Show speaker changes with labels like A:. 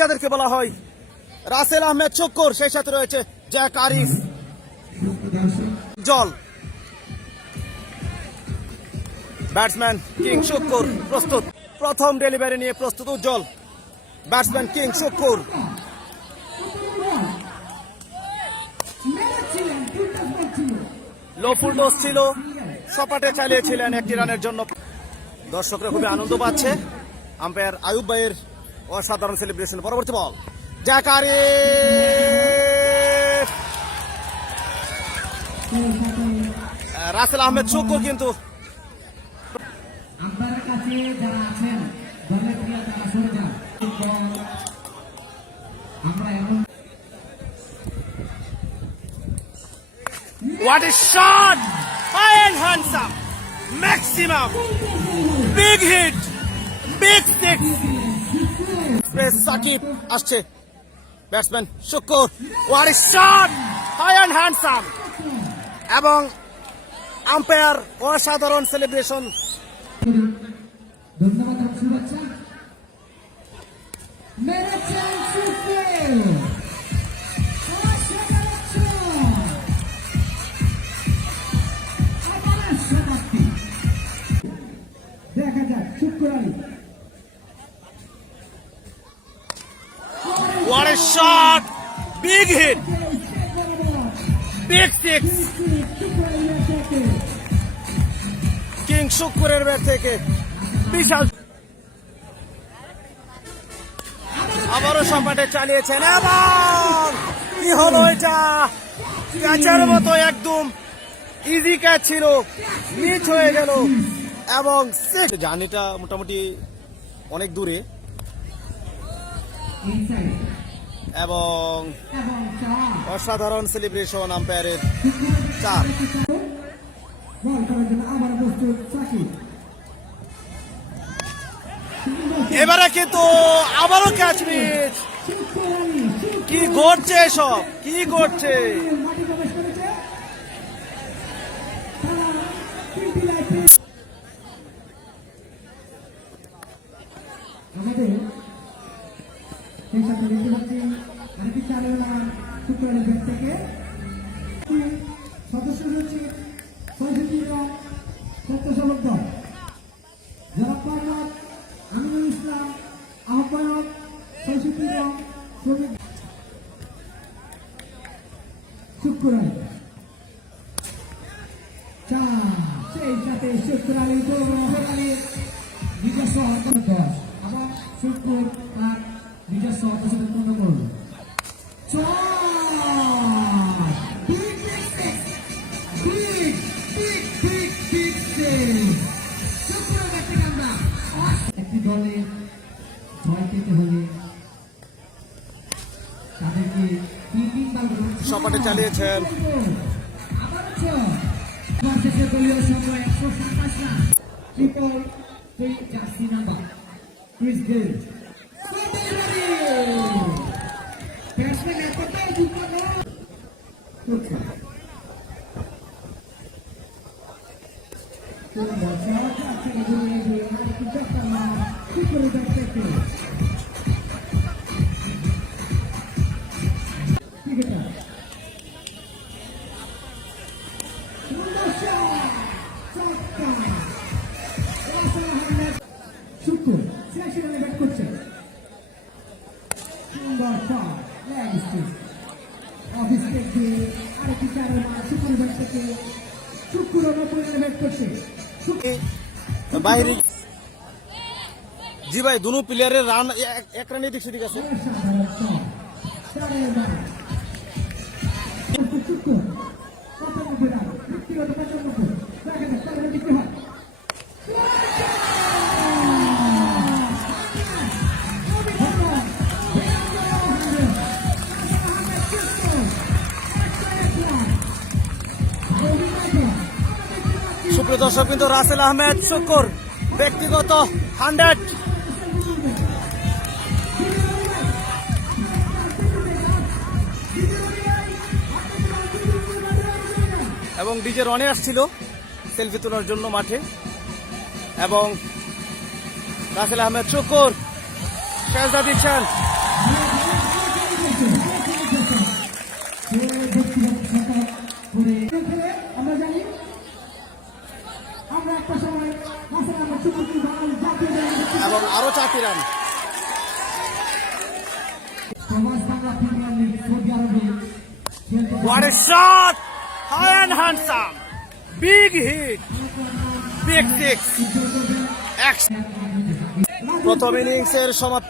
A: যাদেরকে বলা হয় রাসেল আহমেদ চক্কর, সেই সাথে রয়েছে জ্যাক আরিফ। জল। ব্যাটসম্যান কিং শুক্কুর প্রস্তুত। প্রথম ডেলিভারি নিয়ে প্রস্তুত Ujjwal. Batsman king Shukkur low full toss ছিল। সপাটে চালিয়েছিলেন একটি রানের জন্য। দর্শকরা খুবই আনন্দ পাচ্ছে। আম্পায়ার আয়ুব ভাইয়ের অসাধারণ সেলিব্রেশন পরবর্তী বল জ্যাকারি রাসেল আহমেদ শুকুর কিন্তু What a shot! High and handsome! Maximum! Big hit! Big six! Shakib আসছে। Batsman Shukur a shot! High and handsome! এবং আম্পায়ার অসাধারণ সেলিব্রেশন
B: দেখা যাক Shukkur Ali
A: What a shot! Big! King শুকুরের ব্যাট থেকে বিশাল আবারও সপাটে চালিয়েছেন এবং কি হলো এটা? ক্যাচের মতো একদম ইজি ক্যাচ ছিল মিস হয়ে গেল এবং জার্নিটা মোটামুটি অনেক দূরে। এবং অসাধারণ সেলিব্রেশন আম্পায়ারের চার। এবারে কিন্তু আবারও ক্যাচ মিস কি ঘটছে সব কি ঘটছে?
B: আমাদের থেকে সদস্য রয়েছে পঁয়ষট্টি এবং স্বেচ্ছাসেবক দল। যারা পারলাম আমিনুল ইসলাম, আহ্বায়ক পঁয়ষট্টি এবং শ্রমিক শুক্রবার চার। সেই সাথে আবার শুক্র আর নিজস্ব
A: সপাটে চালিয়েছেন।
B: শেষে দলীয়
A: জি ভাই দুনো প্লেয়ারের রান এক- রানে দিক সেদিক আছে। সুপ্রিয় দর্শক কিন্তু রাসেল আহমেদ, শুকুর। ব্যক্তিগত হান্ড্রেড। এবং ডিজে রনে আসছিল সেলফি তোলার জন্য মাঠে। এবং রাসেল আহমেদ, শুকুর, সেজদা দিচ্ছেন।
B: এবং আরও চারটি run What a shot! High and handsome. Big hit. Big six. Action. প্রথম ইনিংসের সমাপ্তি